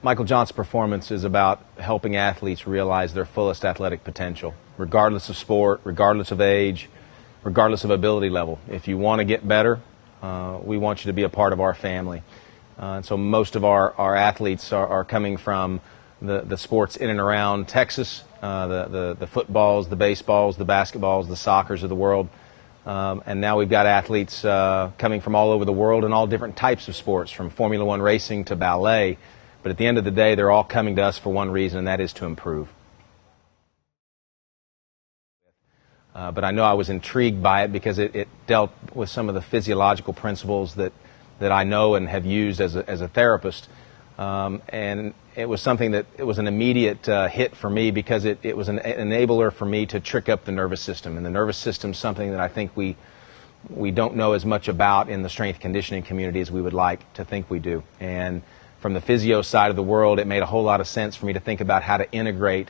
Michael Johnson Performance is about helping athletes realize their fullest athletic potential, regardless of sport, regardless of age, regardless of ability level. If you want to get better, we want you to be a part of our family. And so most of our athletes are coming from the sports in and around Texas, the footballs, the baseballs, the basketballs, the soccers of the world. And now we've got athletes coming from all over the world in all different types of sports, from Formula One racing to ballet. But at the end of the day, they're all coming to us for one reason, and that is to improve. But I know I was intrigued by it because it dealt with some of the physiological principles that I know and have used as a therapist. And it was something that it was an immediate hit for me because it was an enabler for me to trick up the nervous system. And the nervous system is something that I think we don't know as much about in the strength conditioning community as we would like to think we do. And from the physio side of the world, it made a whole lot of sense for me to think about how to integrate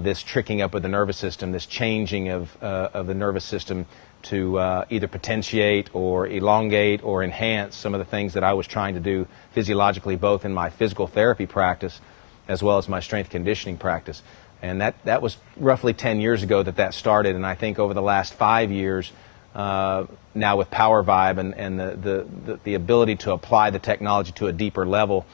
this tricking up of the nervous system, this changing of the nervous system to either potentiate or elongate or enhance some of the things that I was trying to do physiologically, both in my physical therapy practice as well as my strength conditioning practice. And that was roughly 10 years ago that started, and I think over the last 5 years, now with PowerVibe and the ability to apply the technology to a deeper level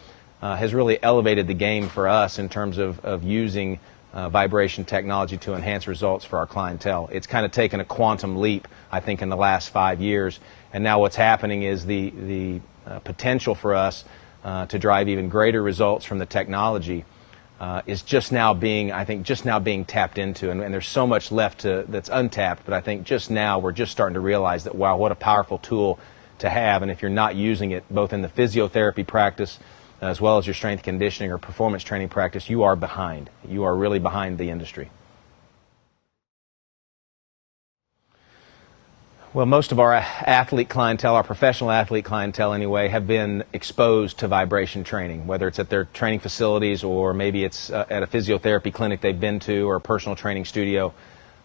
has really elevated the game for us in terms of using vibration technology to enhance results for our clientele. It's kind of taken a quantum leap, I think, in the last 5 years. And now what's happening is the potential for us to drive even greater results from the technology is just now being tapped into. And there's so much left that's untapped, but I think just now we're just starting to realize that, wow, what a powerful tool to have. And if you're not using it both in the physiotherapy practice as well as your strength conditioning or performance training practice, you are behind. You are really behind the industry. Well, most of our athlete clientele, our professional athlete clientele anyway, have been exposed to vibration training, whether it's at their training facilities or maybe it's at a physiotherapy clinic they've been to or a personal training studio.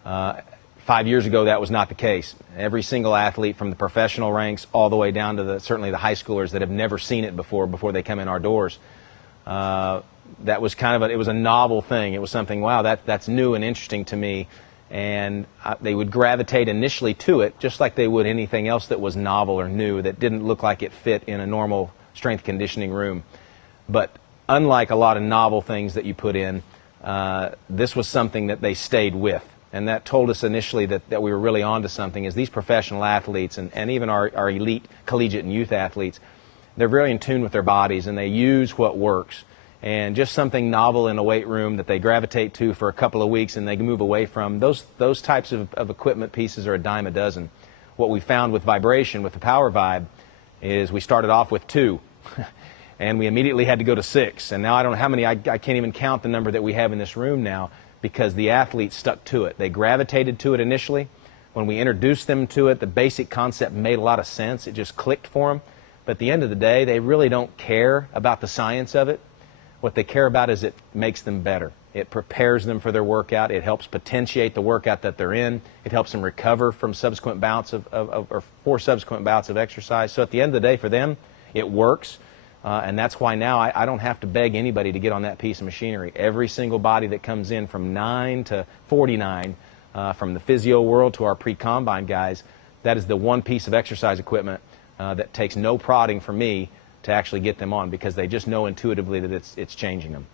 5 years ago, that was not the case. Every single athlete from the professional ranks all the way down to certainly the high schoolers that have never seen it before they come in our doors. That was it was a novel thing. It was something, wow, that's new and interesting to me. And they would gravitate initially to it just like they would anything else that was novel or new that didn't look like it fit in a normal strength conditioning room. But unlike a lot of novel things that you put in, this was something that they stayed with. And that told us initially that we were really onto something, is these professional athletes and even our elite collegiate and youth athletes, they're very in tune with their bodies and they use what works. And just something novel in a weight room that they gravitate to for a couple of weeks and they move away from, those types of equipment pieces are a dime a dozen. What we found with vibration, with the PowerVibe, is we started off with 2. And we immediately had to go to 6. And now I don't know how many, I can't even count the number that we have in this room now, because the athletes stuck to it. They gravitated to it initially. When we introduced them to it, the basic concept made a lot of sense. It just clicked for them. But at the end of the day, they really don't care about the science of it. What they care about is it makes them better. It prepares them for their workout. It helps potentiate the workout that they're in. It helps them recover from subsequent bouts or for subsequent bouts of exercise. So at the end of the day, for them, it works. And that's why now I don't have to beg anybody to get on that piece of machinery. Every single body that comes in from 9 to 49, from the physio world to our pre-combine guys, that is the one piece of exercise equipment that takes no prodding from me to actually get them on, because they just know intuitively that it's changing them.